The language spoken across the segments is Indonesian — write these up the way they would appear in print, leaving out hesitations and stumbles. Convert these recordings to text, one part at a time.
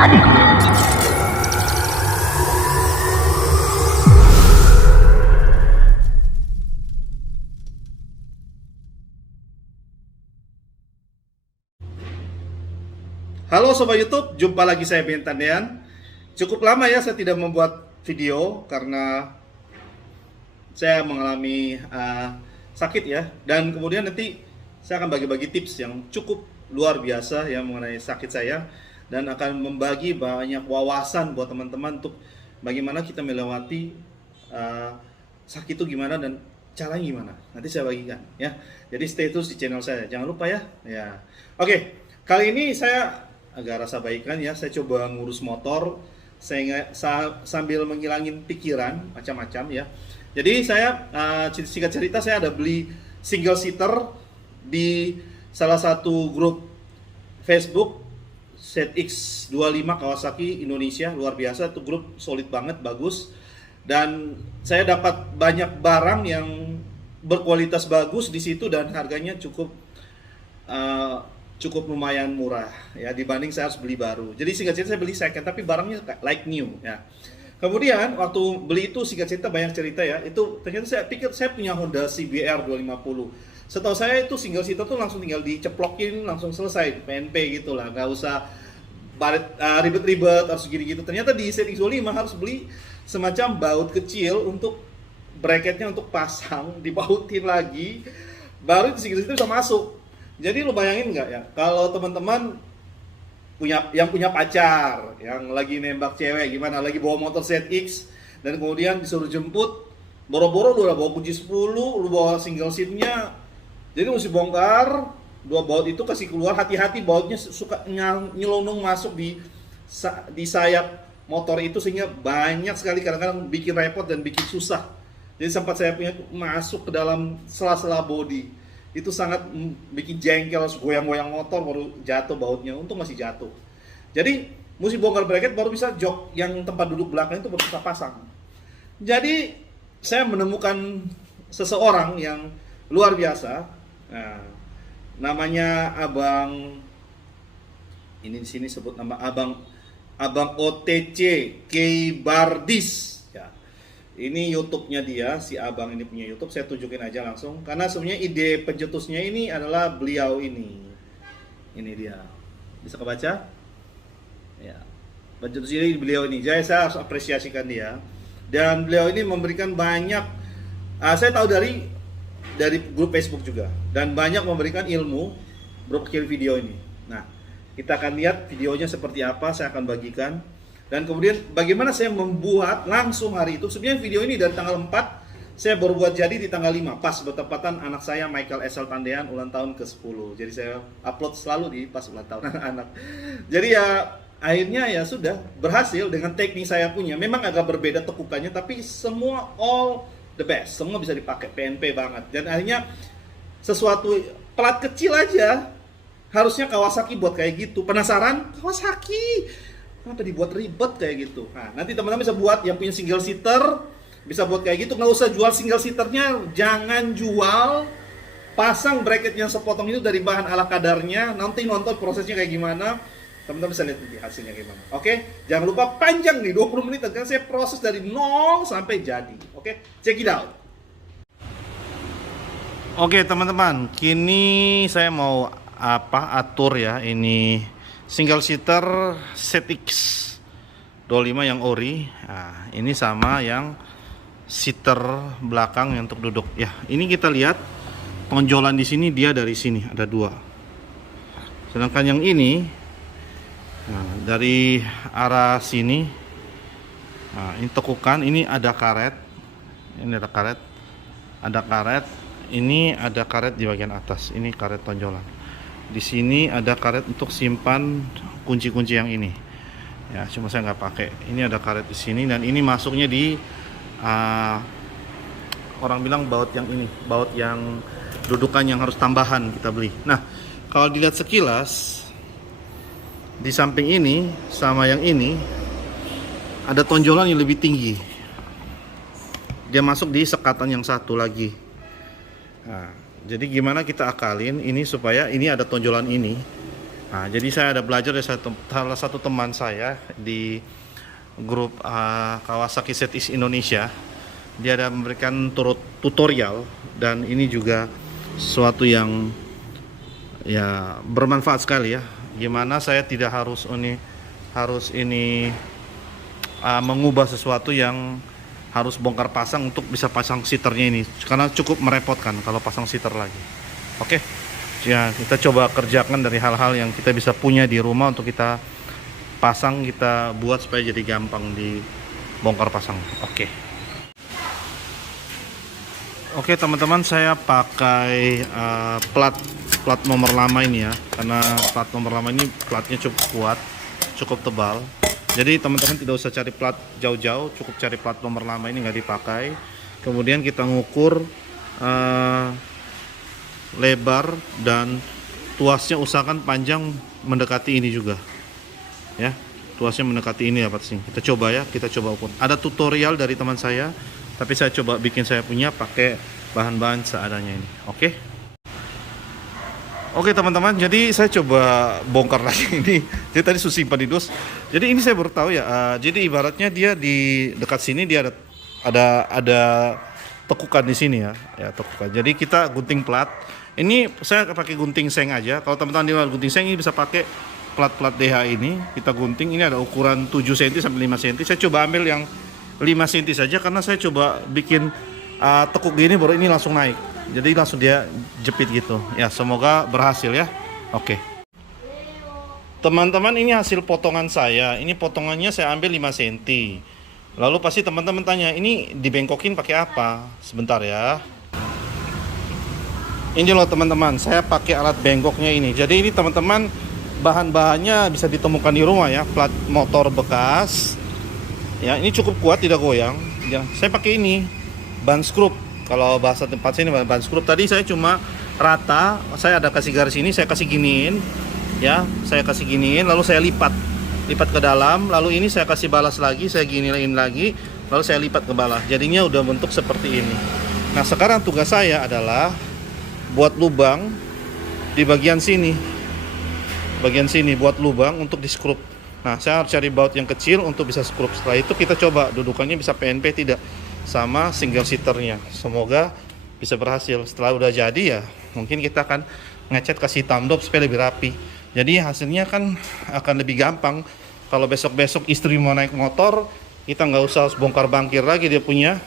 Halo Sobat YouTube, jumpa lagi saya Ben Tandean. Cukup lama ya saya tidak membuat video karena saya mengalami sakit ya. Dan kemudian nanti saya akan bagi-bagi tips yang cukup luar biasa ya mengenai sakit saya. Dan akan membagi banyak wawasan buat teman-teman untuk bagaimana kita melewati sakit itu gimana dan caranya gimana. Nanti saya bagikan ya. Jadi stay terus di channel saya, jangan lupa ya. Oke, kali ini saya agak rasa baikan ya, saya coba ngurus motor sambil menghilangin pikiran macam-macam ya. Jadi saya singkat cerita saya ada beli single seater di salah satu grup Facebook ZX25 Kawasaki Indonesia, luar biasa, itu grup solid banget, bagus. Dan saya dapat banyak barang yang berkualitas bagus di situ dan harganya cukup lumayan murah ya dibanding saya harus beli baru. Jadi singkat cerita saya beli second tapi barangnya like new ya. Kemudian waktu beli itu singkat cerita banyak cerita ya. Itu ternyata saya pikir saya punya Honda CBR 250. Setahu saya itu single seater tuh langsung tinggal diceplokin langsung selesai PNP gitu lah, nggak usah ribet-ribet harus gini-gitu. Ternyata di ZX25 harus beli semacam baut kecil untuk bracketnya untuk pasang, dibautin lagi baru single seater bisa masuk. Jadi lu bayangin nggak ya, kalau teman-teman punya pacar, yang lagi nembak cewek gimana, lagi bawa motor ZX dan kemudian disuruh jemput, boro-boro lu udah bawa kunci 10, lu bawa single seatnya, jadi mesti bongkar dua baut itu, kasih keluar, hati-hati bautnya suka nyelonong masuk di sayap motor itu sehingga banyak sekali kadang-kadang bikin repot dan bikin susah. Jadi sempat saya punya masuk ke dalam sela-sela bodi. Itu sangat bikin jengkel, goyang-goyang motor baru jatuh bautnya, untung masih jatuh. Jadi mesti bongkar bracket baru bisa jok yang tempat duduk belakang itu baru bisa pasang. Jadi saya menemukan seseorang yang luar biasa. Nah, namanya Abang, ini di sini sebut nama Abang OTC Keybardis. Ini YouTube-nya dia, si abang ini punya YouTube, saya tunjukin aja langsung. Karena sebenarnya ide pencetusnya ini adalah beliau ini. Ini dia. Bisa kebaca? Ya. Pencetusnya ini beliau ini. Jadi saya harus apresiasikan dia. Dan beliau ini memberikan banyak, saya tahu dari grup Facebook juga. Dan banyak memberikan ilmu berpikir video ini. Nah, kita akan lihat videonya seperti apa, saya akan bagikan. Dan kemudian bagaimana saya membuat langsung hari itu. Sebenarnya video ini dari tanggal 4, saya baru buat jadi di tanggal 5. Pas bertepatan anak saya Michael Esel Tandean ulang tahun ke-10. Jadi saya upload selalu di pas ulang tahun anak. Jadi ya akhirnya ya sudah berhasil dengan teknik saya punya. Memang agak berbeda tekukannya tapi semua all the best. Semua bisa dipakai, PNP banget. Dan akhirnya sesuatu plat kecil aja harusnya Kawasaki buat kayak gitu. Penasaran? Kawasaki kenapa dibuat ribet kayak gitu? Nah, nanti teman-teman bisa buat yang punya single seater, bisa buat kayak gitu. Nggak usah jual single seaternya, jangan jual. Pasang bracket yang sepotong itu dari bahan ala kadarnya. Nanti nonton prosesnya kayak gimana. Teman-teman bisa lihat nanti hasilnya gimana. Oke, jangan lupa panjang nih 20 menit kan saya proses dari nol sampai jadi. Oke, check it out. Oke teman-teman, kini saya mau atur ya ini single seater ZX25 yang ori. Nah, ini sama yang seater belakang yang untuk duduk. Ya, ini kita lihat tonjolan di sini dia dari sini ada 2. Sedangkan yang ini dari arah sini. Nah, ini tekukan, ini ada karet. Ini ada karet. Ada karet. Ini ada karet di bagian atas. Ini karet tonjolan. Di sini ada karet untuk simpan kunci-kunci yang ini. Ya, cuma saya nggak pakai. Ini ada karet di sini dan ini masuknya di orang bilang baut yang ini, baut yang dudukan yang harus tambahan kita beli. Nah, kalau dilihat sekilas di samping ini sama yang ini ada tonjolan yang lebih tinggi. Dia masuk di sekatan yang satu lagi. Nah, jadi gimana kita akalin ini supaya ini ada tonjolan ini Nah, jadi saya ada belajar dari salah satu teman saya di grup Kawasaki Setis Indonesia. Dia ada memberikan tutorial, dan ini juga sesuatu yang ya bermanfaat sekali ya. Gimana saya tidak harus mengubah sesuatu yang harus bongkar pasang untuk bisa pasang seaternya ini, karena cukup merepotkan kalau pasang seater lagi. Oke. Ya, kita coba kerjakan dari hal-hal yang kita bisa punya di rumah untuk kita pasang, kita buat supaya jadi gampang di bongkar pasang. Oke teman-teman, saya pakai plat nomor lama ini ya, karena plat nomor lama ini platnya cukup kuat, cukup tebal. Jadi teman-teman tidak usah cari plat jauh-jauh, cukup cari plat nomor lama ini, nggak dipakai. Kemudian kita ngukur lebar dan tuasnya, usahakan panjang mendekati ini juga ya, tuasnya mendekati ini ya Pak. Kita coba ya, kita coba ukur. Ada tutorial dari teman saya, tapi saya coba bikin saya punya pakai bahan-bahan seadanya ini. Oke teman-teman, jadi saya coba bongkar lagi ini. Jadi tadi simpan di dus. Jadi ini saya baru tahu ya. Jadi ibaratnya dia di dekat sini dia ada tekukan di sini ya, tekukan. Jadi kita gunting plat. Ini saya pakai gunting seng aja. Kalau teman-teman di luar gunting seng, ini bisa pakai plat DH ini. Kita gunting. Ini ada ukuran 7 cm sampai 5 cm. Saya coba ambil yang 5 cm saja, karena saya coba bikin tekuk gini baru ini langsung naik. Jadi langsung dia jepit gitu. Ya, semoga berhasil ya. Oke. Teman-teman, ini hasil potongan saya. Ini potongannya saya ambil 5 cm. Lalu pasti teman-teman tanya, ini dibengkokin pakai apa? Sebentar ya. Ini loh teman-teman, saya pakai alat bengkoknya ini. Jadi ini teman-teman, bahan-bahannya bisa ditemukan di rumah ya. Plat motor bekas. Ya, ini cukup kuat, tidak goyang. Ya, saya pakai ini, ban skrup. Kalau bahasa tempat sini ban skrup. Tadi saya cuma rata, saya ada kasih garis ini, saya kasih giniin. Ya, saya kasih giniin, lalu saya lipat ke dalam. Lalu ini saya kasih balas lagi, saya giniin lagi, lalu saya lipat ke bawah. Jadinya udah bentuk seperti ini. Nah, sekarang tugas saya adalah buat lubang di bagian sini. Bagian sini buat lubang untuk di skrup. Nah, saya harus cari baut yang kecil untuk bisa skrup. Setelah itu kita coba dudukannya bisa PNP tidak, sama single seaternya. Semoga bisa berhasil. Setelah udah jadi ya, mungkin kita akan ngecat kasih thumb dop supaya lebih rapi. Jadi hasilnya kan akan lebih gampang. Kalau besok-besok istri mau naik motor, kita nggak usah bongkar bangkir lagi, dia punya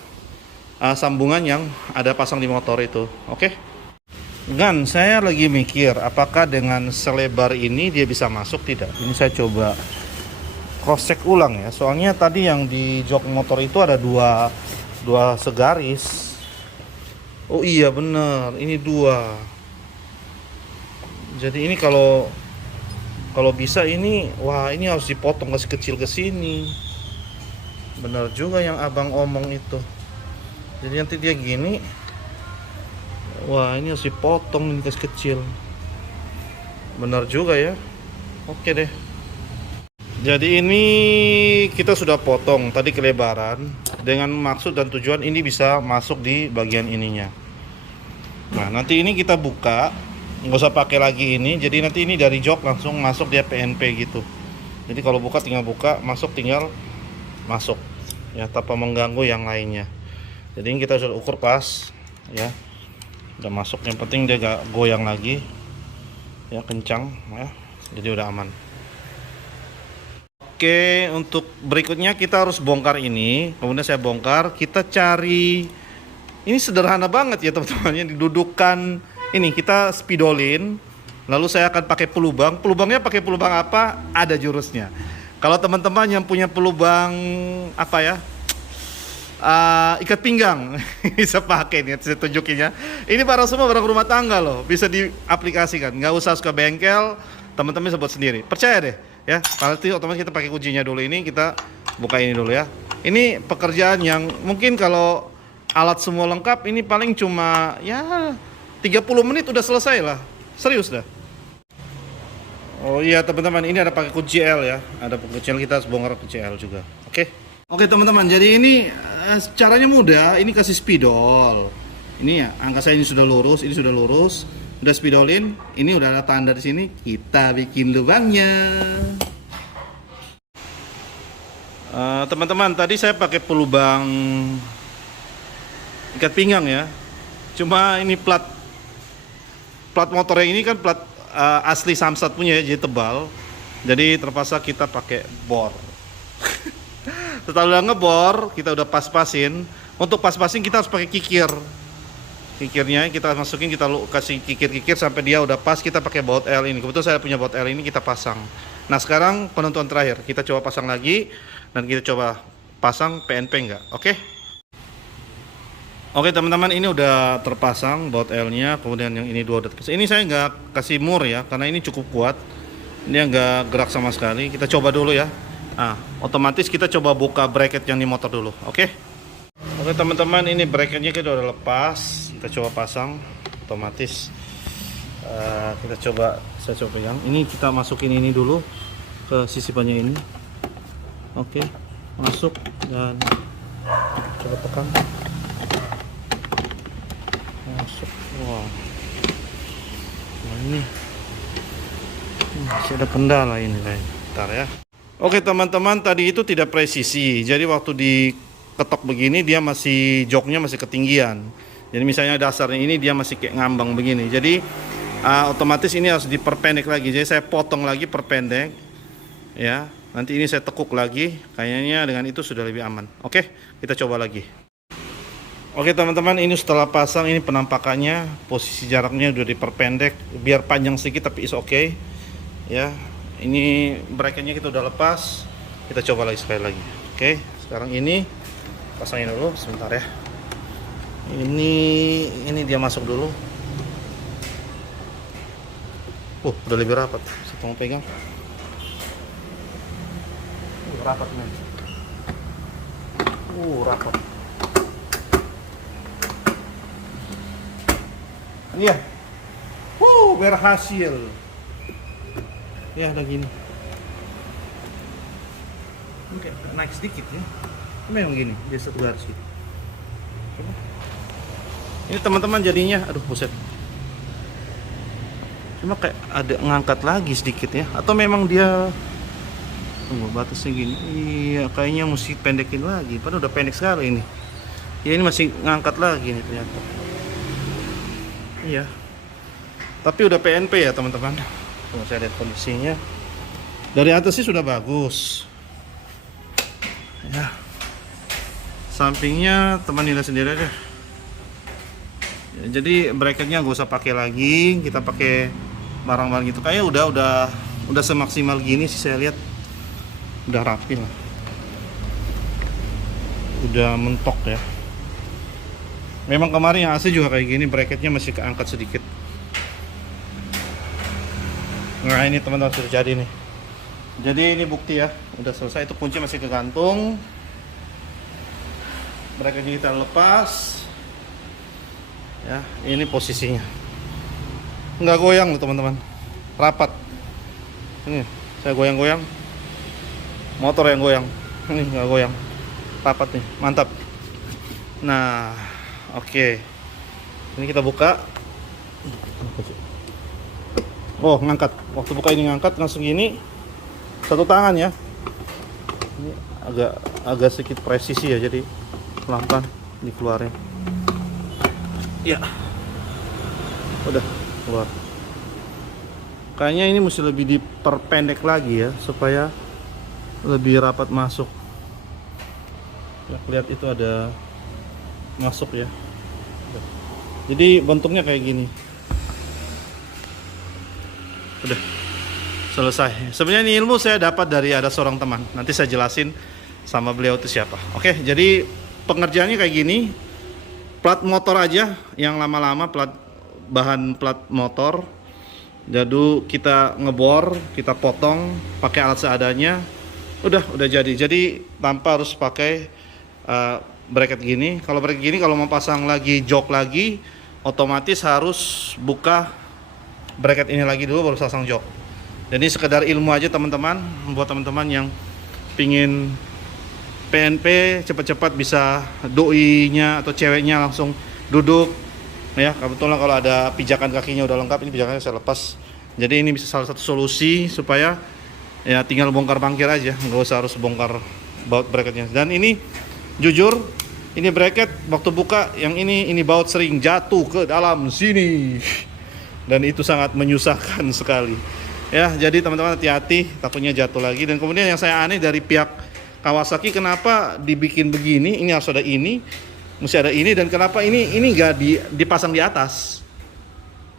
sambungan yang ada pasang di motor itu. Oke. Gan, saya lagi mikir apakah dengan selebar ini dia bisa masuk tidak. Ini saya coba cross check ulang ya. Soalnya tadi yang di jok motor itu ada dua segaris. Oh iya bener, ini 2. Jadi ini kalau bisa ini, wah ini harus dipotong kasih kecil ke sini. Bener juga yang abang omong itu. Jadi nanti dia gini. Wah ini harus dipotong ini kasih kecil. Benar juga ya. Oke deh. Jadi ini kita sudah potong tadi kelebaran, dengan maksud dan tujuan ini bisa masuk di bagian ininya. Nah nanti ini kita buka, nggak usah pakai lagi ini. Jadi nanti ini dari jok langsung masuk dia PNP gitu. Jadi kalau buka tinggal buka, masuk tinggal masuk ya, tanpa mengganggu yang lainnya. Jadi ini kita sudah ukur pas ya, udah masuk. Yang penting dia gak goyang lagi ya, kencang ya, jadi udah aman. Oke, untuk berikutnya kita harus bongkar ini. Kemudian saya bongkar, kita cari, ini sederhana banget ya teman-teman, yang didudukan ini kita spidolin. Lalu saya akan pakai pelubang. Pelubangnya pakai pelubang apa? Ada jurusnya. Kalau teman-teman yang punya pelubang apa ya, ikat pinggang, bisa pakai nih, saya tunjukin ya. Ini barang semua barang rumah tangga loh, bisa diaplikasikan, nggak usah ke bengkel, teman-teman bisa buat sendiri. Percaya deh ya. Nanti otomatis kita pakai kuncinya dulu, ini kita buka ini dulu ya. Ini pekerjaan yang mungkin kalau alat semua lengkap ini paling cuma ya 30 menit udah selesai lah, serius dah. Oh iya teman-teman, ini ada pakai kunci L ya, ada kunci L, kita harus bongkar kunci L juga. Oke teman-teman, jadi ini caranya mudah. Ini kasih spidol. Ini ya, angka saya ini sudah lurus, ini sudah lurus. Udah spidolin, ini udah ada tanda di sini, kita bikin lubangnya. Teman-teman, tadi saya pakai pelubang ikat pinggang ya. Cuma ini plat motor yang ini kan plat asli Samsat punya ya, jadi tebal. Jadi terpaksa kita pakai bor. Setelah udah ngebor, kita udah pas-pasin. Untuk pas-pasin kita harus pakai kikir. Kikirnya kita masukin, kita kasih kikir-kikir sampai dia udah pas. Kita pakai baut L ini. Kebetulan saya punya baut L ini, kita pasang. Nah sekarang penentuan terakhir, kita coba pasang lagi dan kita coba pasang PNP enggak. Oke? Oke teman-teman, ini udah terpasang baut L-nya. Kemudian yang ini dua udah terpasang. Ini saya nggak kasih mur ya, karena ini cukup kuat. Ini nggak gerak sama sekali. Kita coba dulu ya. Nah, otomatis kita coba buka bracket yang di motor dulu. Oke? Oke teman-teman, ini bracketnya kita udah lepas. Kita coba pasang otomatis. Saya coba pegang. Ini kita masukin ini dulu ke sisipannya ini. Oke, masuk dan coba tekan. Masuk. Wow. Nah ini masih ada kendala ini guys. Bentar ya. Oke teman-teman, tadi itu tidak presisi. Jadi waktu diketok begini dia masih joknya masih ketinggian. Jadi misalnya dasarnya ini dia masih kayak ngambang begini. Jadi otomatis ini harus diperpendek lagi. Jadi saya potong lagi, perpendek. Ya, nanti ini saya tekuk lagi. Kayaknya dengan itu sudah lebih aman. Oke, kita coba lagi. Oke teman-teman, ini setelah pasang, ini penampakannya. Posisi jaraknya udah diperpendek biar panjang sedikit tapi is oke. Ya, ini bracketnya kita udah lepas. Kita coba lagi sekali lagi. Oke, sekarang ini pasangin dulu sebentar ya. Ini dia masuk dulu. Udah lebih rapat. Saya mau pegang. Rapat men. Rapat. Ini ya. Berhasil. Ya, udah gini. Oke, naik sedikit ya. Memang gini, dia satu garis gitu. Coba. Ini teman-teman jadinya, aduh buset. Cuma kayak ada ngangkat lagi sedikit ya. Atau memang dia tunggu batasnya gini. Iya, kayaknya mesti pendekin lagi. Padahal udah pendek sekali ini. Ya ini masih ngangkat lagi nih ternyata. Iya. Tapi udah PNP ya teman-teman. Tunggu saya lihat kondisinya. Dari atas sih sudah bagus. Ya. Sampingnya teman nilai sendiri aja. Ya, jadi bracketnya gak usah pakai lagi. Kita pakai barang-barang gitu. Kayaknya udah semaksimal gini sih saya lihat. Udah rapi lah. Udah mentok ya. Memang kemarin yang AC juga kayak gini, bracketnya masih keangkat sedikit. Nah ini teman-teman sudah jadi nih. Jadi ini bukti ya, udah selesai. Itu kunci masih kegantung. Bracketnya kita lepas. Ya, ini posisinya. Nggak goyang loh teman-teman. Rapat. Ini saya goyang-goyang. Motor yang goyang. Ini nggak goyang. Rapat nih, mantap. Nah, oke. Ini kita buka. Oh, ngangkat. Waktu buka ini ngangkat langsung gini. Satu tangan ya. Ini agak sedikit presisi ya, jadi pelan-pelan dikeluarin. Ya. Udah keluar. Kayaknya ini mesti lebih diperpendek lagi ya supaya lebih rapat masuk. Ya, lihat itu ada masuk ya. Jadi bentuknya kayak gini. Udah selesai. Sebenarnya ini ilmu saya dapat dari ada seorang teman. Nanti saya jelasin sama beliau itu siapa. Oke, jadi pengerjaannya kayak gini. Plat motor aja yang lama-lama, bahan plat motor. Jadi kita ngebor, kita potong pakai alat seadanya. Udah jadi. Jadi tanpa harus pakai bracket gini. Kalau bracket gini, kalau mau pasang lagi jok lagi, otomatis harus buka bracket ini lagi dulu baru pasang jok. Jadi sekedar ilmu aja teman-teman, buat teman-teman yang pingin PNP cepat-cepat bisa doi-nya atau ceweknya langsung duduk Ya, kebetulan kalau ada pijakan kakinya udah lengkap, ini pijakannya saya lepas. Jadi ini bisa salah satu solusi supaya ya tinggal bongkar bangkir aja, nggak usah harus bongkar baut bracketnya. Dan ini jujur, ini bracket waktu buka yang ini baut sering jatuh ke dalam sini. Dan itu sangat menyusahkan sekali. Ya, jadi teman-teman hati-hati, takutnya jatuh lagi. Dan kemudian yang saya aneh dari pihak Kawasaki, kenapa dibikin begini? Ini harus ada ini, mesti ada ini, dan kenapa ini nggak dipasang di atas?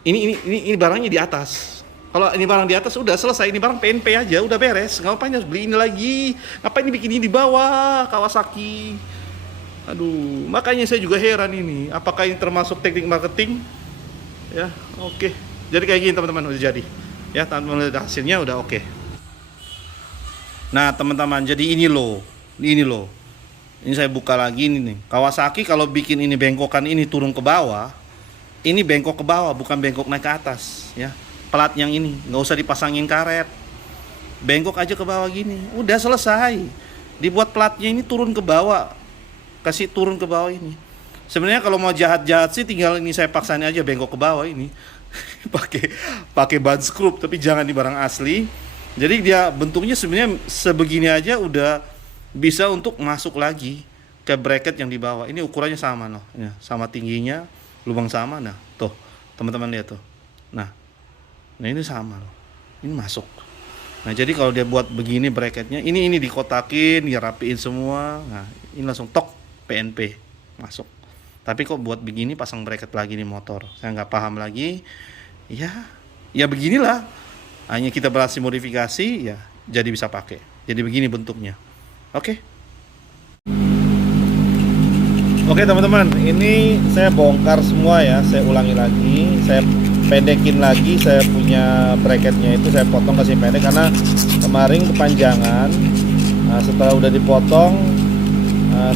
Ini barangnya di atas. Kalau ini barang di atas udah selesai, ini barang PNP aja, udah beres. Ngapain harus beli ini lagi? Ngapain dibikin ini di bawah Kawasaki? Aduh, makanya saya juga heran ini. Apakah ini termasuk teknik marketing? Ya, oke. Jadi kayak gini teman-teman, udah jadi. Ya, teman-teman lihat hasilnya udah oke. Nah, teman-teman, jadi ini loh. Ini saya buka lagi ini nih. Kawasaki kalau bikin ini bengkokan ini turun ke bawah, ini bengkok ke bawah, bukan bengkok naik ke atas, ya. Plat yang ini nggak usah dipasangin karet, bengkok aja ke bawah gini, udah selesai. Dibuat platnya ini turun ke bawah, kasih turun ke bawah ini. Sebenarnya kalau mau jahat-jahat sih tinggal ini saya paksain aja bengkok ke bawah ini. pakai ban skrup, tapi jangan di barang asli. Jadi dia bentuknya sebenarnya sebegini aja udah bisa untuk masuk lagi ke bracket yang di bawah. Ini ukurannya sama loh, ya, sama tingginya, lubang sama. Nah, tuh teman-teman lihat tuh. Nah ini sama loh, ini masuk. Nah jadi kalau dia buat begini bracketnya, ini dikotakin, dirapiin semua. Nah ini langsung tok PNP masuk. Tapi kok buat begini pasang bracket lagi nih motor, saya nggak paham lagi. Ya beginilah, hanya kita berhasil modifikasi ya jadi bisa pakai. Jadi begini bentuknya. Oke teman-teman, ini saya bongkar semua ya, saya ulangi lagi, saya pendekin lagi, saya punya bracketnya itu saya potong kasih pendek karena kemarin kepanjangan. Nah, setelah udah dipotong,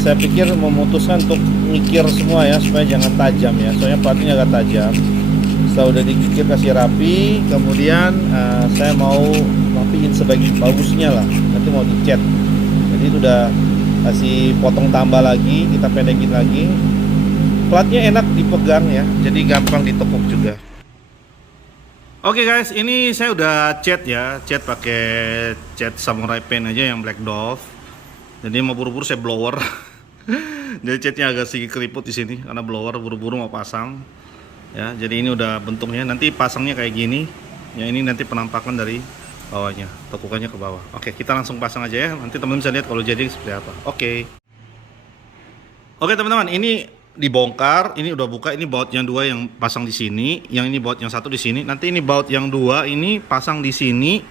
saya pikir memutuskan untuk ngikir semua ya supaya jangan tajam ya, soalnya platnya agak tajam. Setelah udah dikikir kasih rapi, kemudian saya mau rapiin sebaik bagusnya lah, nanti mau dicat. Jadi itu udah kasih potong tambah lagi, kita pendekin lagi. Platnya enak dipegang ya, jadi gampang ditekuk juga. Oke guys, ini saya udah cat ya, cat pakai cat samurai paint aja yang black dove. Jadi mau buru-buru saya blower. Jadi catnya agak sedikit keriput di sini karena blower buru-buru mau pasang. Ya, jadi ini udah bentuknya. Nanti pasangnya kayak gini. Ya ini nanti penampakan dari bawahnya, tekukannya ke bawah. Oke, kita langsung pasang aja ya. Nanti teman-teman bisa lihat kalau jadi seperti apa. Oke teman-teman, ini dibongkar, ini udah buka. Ini baut yang dua yang pasang di sini, yang ini baut yang satu di sini. Nanti ini baut yang dua ini pasang di sini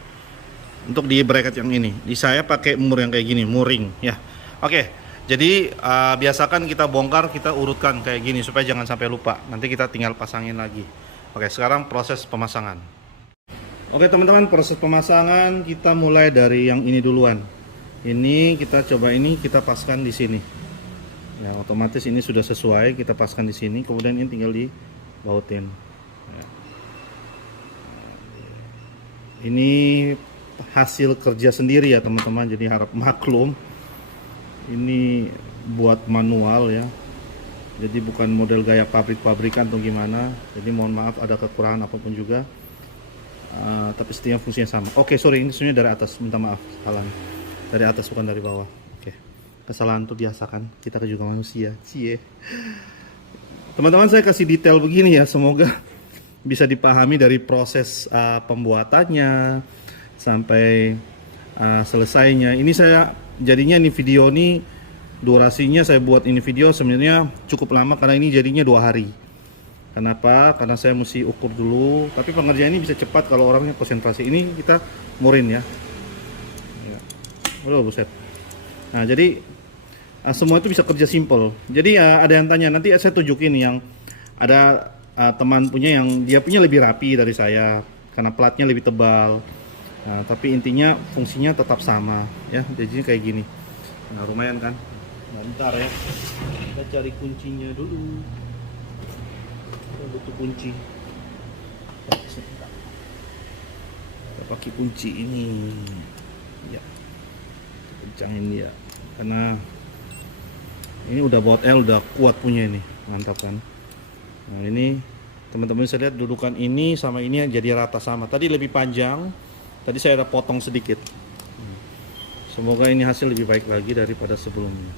untuk di bracket yang ini. Di saya pakai mur yang kayak gini, muring ya. Oke, jadi biasakan kita bongkar, kita urutkan kayak gini supaya jangan sampai lupa. Nanti kita tinggal pasangin lagi. Oke, sekarang proses pemasangan. Oke teman-teman, proses pemasangan kita mulai dari yang ini duluan. Ini kita coba, ini kita paskan di sini. Ya, otomatis ini sudah sesuai, kita paskan di sini. Kemudian ini tinggal dibautin. Ya. Ini hasil kerja sendiri ya teman-teman, jadi harap maklum. Ini buat manual ya. Jadi bukan model gaya pabrik-pabrikan atau gimana. Jadi mohon maaf ada kekurangan apapun juga. Tapi setidaknya fungsinya sama. Oke, sorry, ini sebenarnya dari atas, minta maaf, salah. Dari atas bukan dari bawah. Oke. Kesalahan itu biasa kan, kita juga manusia. Cie. Teman-teman, saya kasih detail begini ya, semoga bisa dipahami dari proses pembuatannya sampai selesainya. Ini saya jadinya ini video ini durasinya saya buat ini video sebenarnya cukup lama karena ini jadinya 2 hari. Kenapa? Karena saya mesti ukur dulu. Tapi pengerjaan ini bisa cepat kalau orangnya konsentrasi. Ini kita murin ya. Udah buset. Nah jadi semua itu bisa kerja simple. Jadi ada yang tanya, nanti saya tunjukin yang ada teman punya yang dia punya lebih rapi dari saya karena platnya lebih tebal. Tapi intinya fungsinya tetap sama ya. Jadinya kayak gini. Nah lumayan kan. Nah, bentar ya. Kita cari kuncinya dulu. Butuh kunci. Kita pakai kunci ini ya, kencangin dia karena ini udah baut L udah kuat punya ini, mantap kan. Nah ini teman-teman bisa lihat dudukan ini sama ini jadi rata sama. Tadi lebih panjang, tadi saya ada potong sedikit. Semoga ini hasil lebih baik lagi daripada sebelumnya.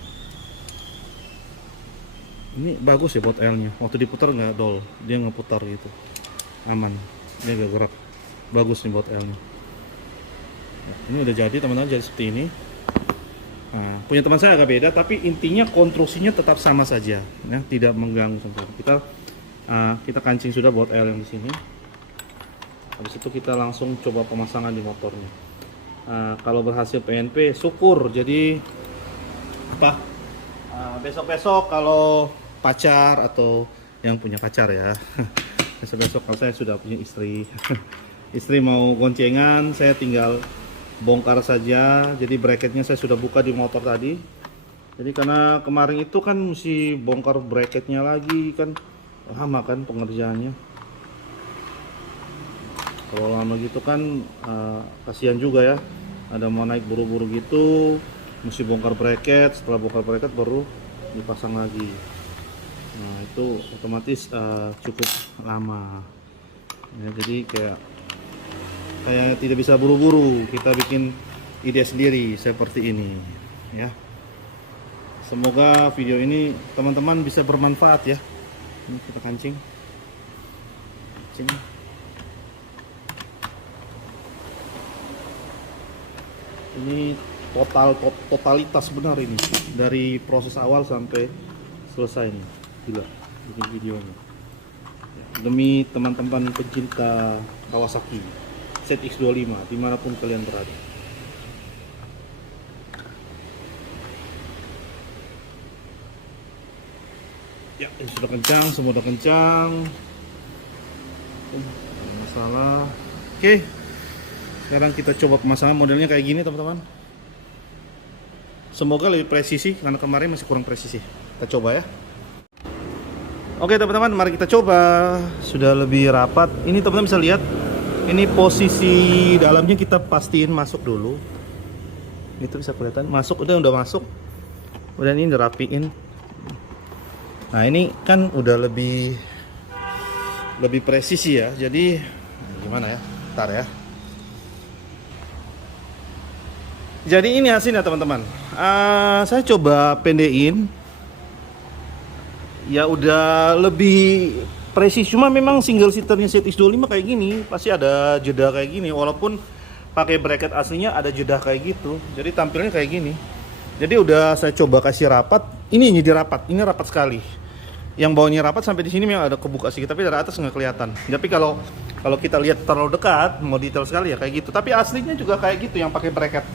Ini bagus ya buat L-nya. Waktu diputar nggak dol, dia ngeputar gitu, aman, dia nggak gerak. Bagus nih buat L-nya. Ini udah jadi teman-teman, jadi seperti ini. Nah, punya teman saya agak beda, tapi intinya konstruksinya tetap sama saja, ya, tidak mengganggu. Kita kancing sudah buat L yang di sini. Habis itu kita langsung coba pemasangan di motornya. Kalau berhasil PNP, syukur. Jadi apa? Besok-besok kalau pacar atau yang punya pacar ya, besok-besok kalau saya sudah punya istri, istri mau goncengan, saya tinggal bongkar saja. Jadi bracketnya saya sudah buka di motor tadi. Jadi karena kemarin itu kan mesti bongkar bracketnya lagi, kan lama kan pengerjaannya. Kalau lama gitu kan kasihan juga ya, ada mau naik buru-buru gitu, mesti bongkar bracket. Setelah bongkar bracket baru dipasang lagi. Nah itu otomatis cukup lama ya, jadi kayak tidak bisa buru-buru, kita bikin ide sendiri seperti ini ya. Semoga video ini teman-teman bisa bermanfaat ya. Ini kita kancing. Ini totalitas benar ini, dari proses awal sampai selesai nih. Gila bikin videonya demi teman-teman pecinta Kawasaki ZX25 dimanapun kalian berada. Ya ini sudah kencang, semua udah kencang, masalah. Oke, sekarang kita coba pemasangan modelnya kayak gini teman-teman. Semoga lebih presisi, karena kemarin masih kurang presisi. Kita coba ya. Oke teman-teman, mari kita coba. Sudah lebih rapat. Ini teman-teman bisa lihat, ini posisi dalamnya kita pastiin masuk dulu. Itu bisa kelihatan masuk, udah masuk. Udah ini dirapiin. Nah ini kan udah lebih presisi ya. Jadi gimana ya? Ntar ya. Jadi ini hasilnya teman-teman. Saya coba pendekin. Ya udah lebih presis, cuma memang single seaternya ZX25 kayak gini pasti ada jeda kayak gini, walaupun pakai bracket aslinya ada jeda kayak gitu, jadi tampilnya kayak gini. Jadi udah saya coba kasih rapat, ini jadi rapat, ini rapat sekali. Yang bawahnya rapat sampai di sini memang ada kebuka sedikit, tapi dari atas nggak kelihatan. Tapi kalau kita lihat terlalu dekat, mau detail sekali ya kayak gitu. Tapi aslinya juga kayak gitu yang pakai bracket.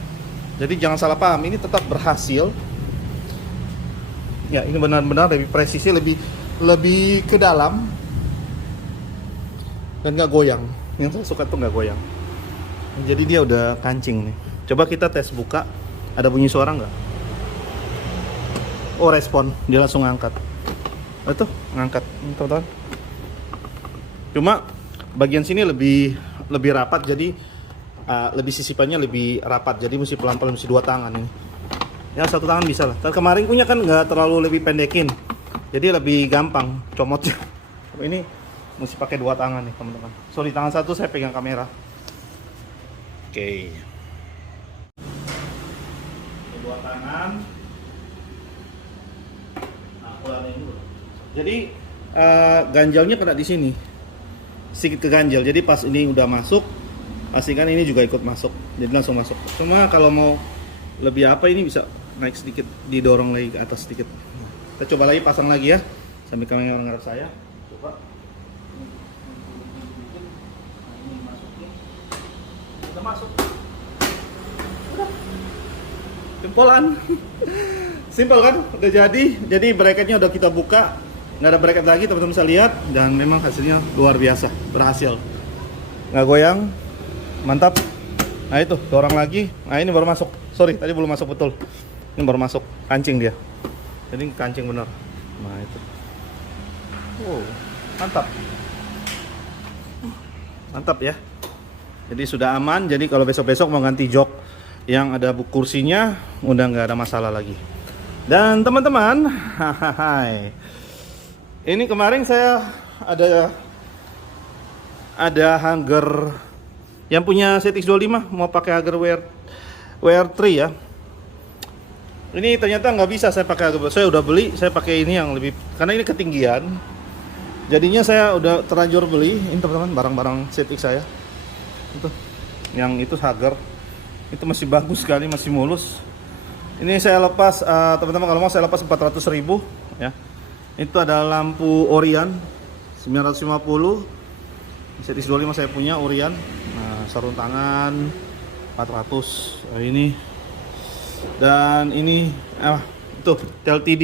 Jadi jangan salah paham, ini tetap berhasil. Ya ini benar-benar lebih presisi, lebih ke dalam dan nggak goyang. Yang saya suka tuh nggak goyang. Jadi dia udah kancing nih. Coba kita tes buka, ada bunyi suara nggak? Oh respon, dia langsung ngangkat. Itu ngangkat teman-teman. Cuma bagian sini lebih rapat, jadi lebih sisipannya lebih rapat. Jadi mesti pelan-pelan, mesti dua tangan nih. Ya satu tangan bisa lah. Kemarin punya kan nggak terlalu lebih pendekin, jadi lebih gampang comotnya. Ini mesti pakai dua tangan nih teman-teman. Sorry, tangan satu saya pegang kamera. Oke. Dua tangan. Nah, pulanin dulu. Jadi ganjalnya kena di sini, sedikit keganjal. Jadi pas ini udah masuk, pastikan ini juga ikut masuk. Jadi langsung masuk. Cuma kalau mau lebih apa, ini bisa naik sedikit, didorong lagi ke atas sedikit. Kita coba lagi, pasang lagi ya, sambil kamera ngarep saya. Coba. Ini masukin. Udah masuk. Udah. Jempolan. Simpel kan? Udah jadi. Jadi bracketnya udah kita buka. Nggak ada bracket lagi, teman-teman bisa lihat. Dan memang hasilnya luar biasa, berhasil. Nggak goyang. Mantap. Nah itu, dorong lagi. Nah ini baru masuk. Sorry, tadi belum masuk betul. Ini baru masuk, kancing dia. Jadi kancing bener. Nah itu. Mantap. Mantap ya. Jadi sudah aman. Jadi kalau besok-besok mau ganti jok yang ada kursinya, udah nggak ada masalah lagi. Dan teman-teman, ini kemarin saya ada hanger yang punya ZX25 mau pakai hanger WR3 ya. Ini ternyata nggak bisa saya pakai hanger. Saya udah beli, saya pakai ini yang lebih, karena ini ketinggian. Jadinya saya udah terlanjur beli. Ini teman-teman barang-barang ZX saya. Itu yang itu hanger. Itu masih bagus sekali, masih mulus. Ini saya lepas teman-teman, kalau mau saya lepas 400.000 ya. Itu ada lampu Orion 950. ZX25 saya punya Orion. Nah, sarung tangan 400. Nah, ini dan ini itu LTD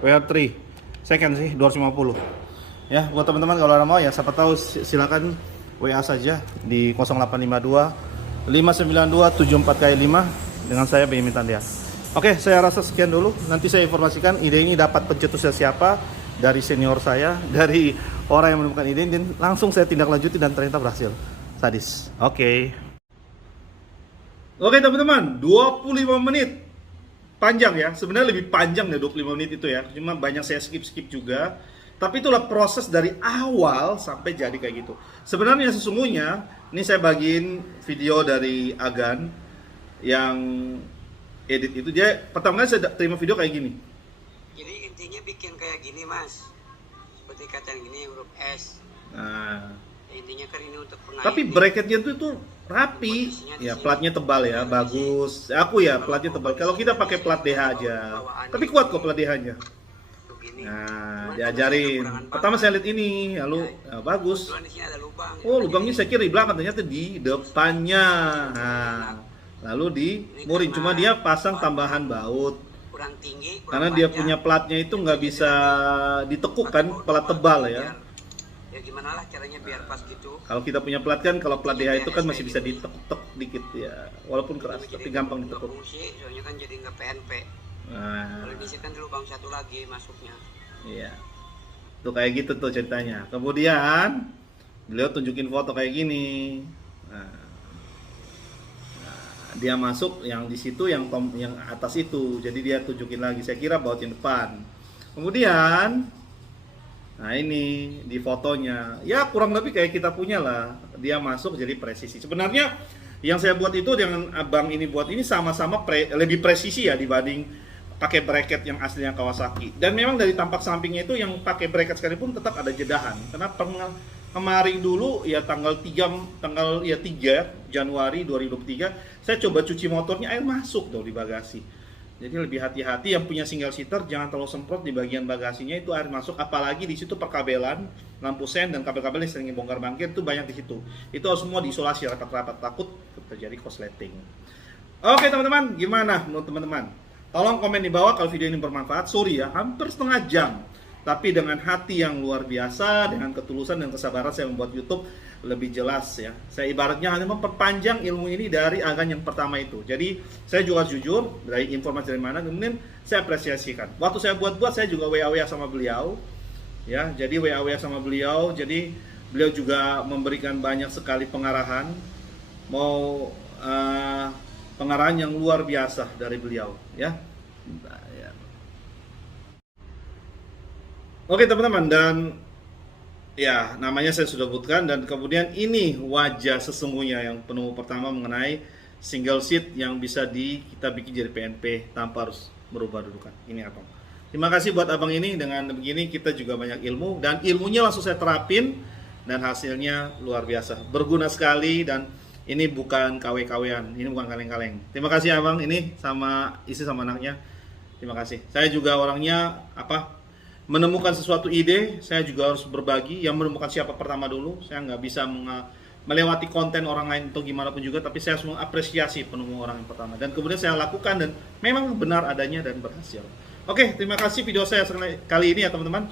WR3 second sih 250 ya. Buat teman-teman kalau ada mau ya, siapa tahu silakan WA saja di 0852 592 74K5 dengan saya Benyamin Tandian. Oke, saya rasa sekian dulu. Nanti saya informasikan ide ini dapat pencetusnya siapa, dari senior saya, dari orang yang menemukan ide, dan langsung saya tindak lanjuti dan ternyata berhasil. Sadis. Oke, teman-teman, 25 menit. Panjang ya, sebenarnya lebih panjang dari 25 menit itu ya. Cuma banyak saya skip juga. Tapi itulah proses dari awal sampai jadi kayak gitu. Sebenarnya sesungguhnya, ini saya bagiin video dari Agan yang edit itu. Dia pertama kali saya terima video kayak gini. Jadi intinya bikin kayak gini mas, seperti kacang gini huruf S. Nah, intinya kan ini untuk pengait. tapi bracketnya itu rapi, ya platnya tebal ya, bagus. Aku ya platnya tebal. Kalau kita pakai plat DH aja, tapi kuat kok plat DH-nya. Nah, diajarin. Pertama saya lihat ini, lalu bagus. Oh, lubangnya saya kira di belakang, ternyata di depannya. Nah, lalu di murin, cuma dia pasang tambahan baut. Kurang tinggi, karena dia punya platnya itu nggak bisa ditekuk kan, plat tebal ya. Ya gimana lah caranya biar pas gitu. Kalau kita punya plat kan, kalau plat DH itu kan masih bisa ditekuk dikit ya, walaupun keras tapi gampang ditekuk. Soalnya kan jadi nggak PNP. Nah, kalau diisi kan lubang satu lagi masuknya. iya, tuh kayak gitu tuh ceritanya. Kemudian beliau tunjukin foto kayak gini. Nah, dia masuk yang di situ, yang atas itu, jadi dia tunjukin lagi. Saya kira baut yang depan. Kemudian nah ini di fotonya, ya kurang lebih kayak kita punya lah. Dia masuk jadi presisi. Sebenarnya yang saya buat itu dengan abang ini buat ini sama-sama lebih presisi ya dibanding pakai bracket yang aslinya Kawasaki. Dan memang dari tampak sampingnya itu yang pakai bracket sekalipun tetap ada jedahan. Karena kemarin dulu ya tanggal 3 Januari 2023 saya coba cuci motornya, air masuk dong di bagasi. Jadi lebih hati-hati, yang punya single seater jangan terlalu semprot di bagian bagasinya, itu air masuk. Apalagi di situ perkabelan, lampu sen dan kabel-kabel yang sering bongkar bangkir itu banyak di situ. Itu harus semua diisolasi rapat-rapat, takut terjadi korsleting. Oke teman-teman, gimana menurut teman-teman? Tolong komen di bawah kalau video ini bermanfaat. Sorry ya, hampir setengah jam. Tapi dengan hati yang luar biasa, dengan ketulusan dan kesabaran saya membuat YouTube lebih jelas ya. Saya ibaratnya hanya memperpanjang ilmu ini dari Agan yang pertama itu. Jadi saya juga jujur dari informasi dari mana, kemudian saya apresiasikan. Waktu saya buat saya juga WA sama beliau. Ya, jadi WA sama beliau. Jadi beliau juga memberikan banyak sekali pengarahan. Pengarahan yang luar biasa dari beliau ya. Oke teman-teman, dan ya namanya saya sudah sebutkan, dan kemudian ini wajah sesungguhnya yang penemu pertama mengenai single seat yang bisa kita bikin jadi PNP tanpa harus berubah dudukan. Ini abang. Terima kasih buat abang ini, dengan begini kita juga banyak ilmu, dan ilmunya langsung saya terapin dan hasilnya luar biasa, berguna sekali. Dan ini bukan KW-KW-an, ini bukan kaleng-kaleng. Terima kasih abang ini sama istri sama anaknya. Terima kasih. Saya juga orangnya menemukan sesuatu ide, saya juga harus berbagi. Yang menemukan siapa pertama dulu, saya nggak bisa melewati konten orang lain atau gimana pun juga, tapi saya harus mengapresiasi penemu orang yang pertama. Dan kemudian saya lakukan dan memang benar adanya dan berhasil. Oke, terima kasih video saya kali ini ya teman-teman.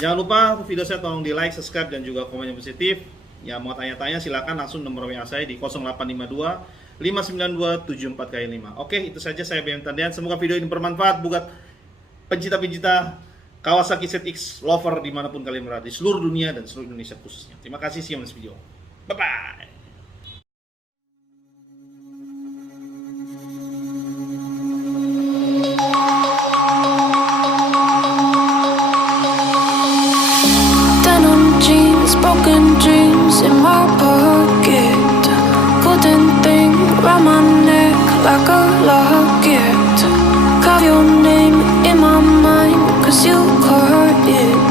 Jangan lupa video saya tolong di like, subscribe, dan juga komen yang positif. Ya mau tanya-tanya silakan langsung nomor WA saya di 0852 592 74K5. Oke, itu saja, saya Benyamin Tandian. Semoga video ini bermanfaat buat pencinta-pencinta Kawasaki ZX lover dimanapun kalian berada di seluruh dunia dan seluruh Indonesia khususnya. Terima kasih, see you on this video. Bye-bye. like a locket. Carve your name in my mind, 'cause you caught it.